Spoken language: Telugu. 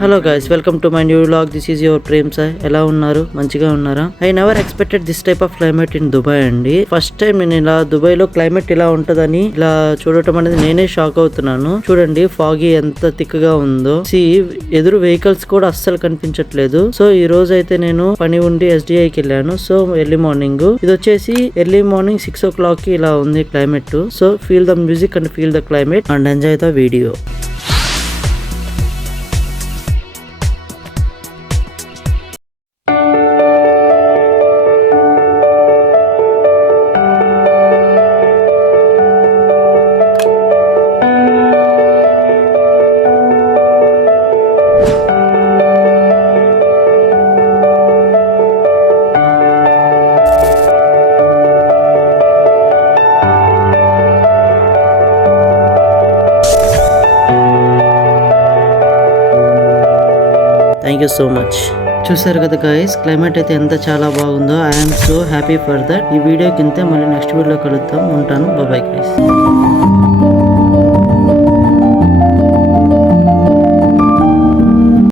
Hello guys welcome to my new vlog this is your Prem sir ఎలా ఉన్నారు? మంచిగా ఉన్నారా? I never expected this type of climate in Dubai అండి. ఫస్ట్ టైం నేను ఇలా దుబాయ్లో క్లైమేట్ ఇలా ఉంటదని ఇలా చూడటం అనేది నేనే షాక్ అవుతున్నాను. చూడండి ఫాగీ ఎంత థిక్గా ఉందో. సి ఎదురు వెహికల్స్ కూడా అస్సలు కనిపించట్లేదు. సో ఈ రోజు అయితే నేను పని ఉండి SDI కి వెళ్ళాను. సో ఎర్లీ మార్నింగ్ ఇది వచ్చేసి ఎర్లీ మార్నింగ్ సిక్స్ ఓ క్లాక్కి ఇలా ఉంది climate so feel the music and feel the climate and enjoy the video thank you so much చూసారు కదా గైస్ క్లైమేట్ అయితే ఎంత చాలా బాగుందో I'm so happy for that ఈ వీడియో కింద మళ్ళీ నెక్స్ట్ వీడియోలో కలుద్దాం. ఉంటాను. బాబాయ్ గైస్